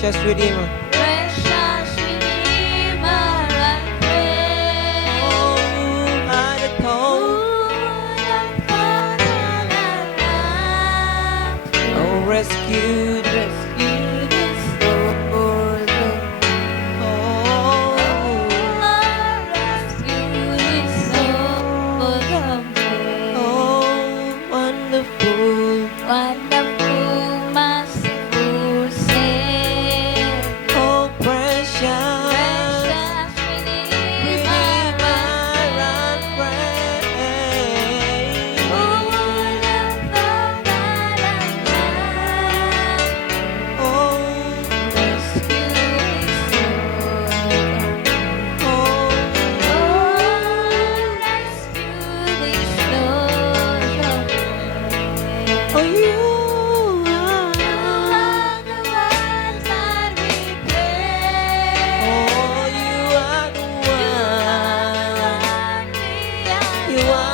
precious Redeemer. Precious Redeemer, I pray. Oh, I'd have told. Oh, rescued, rescued his soul. Oh, Rescued his soul someday. oh, wonderful. Wonderful, merciful Savior. Oh, precious. Precious Redeemer, Redeemer, I pray. who would have thought that a man Oh, rescued his soul? oh, Rescued his soul someday. oh, you You are. are the one that we pray. Oh, you are the one. You are the one we You are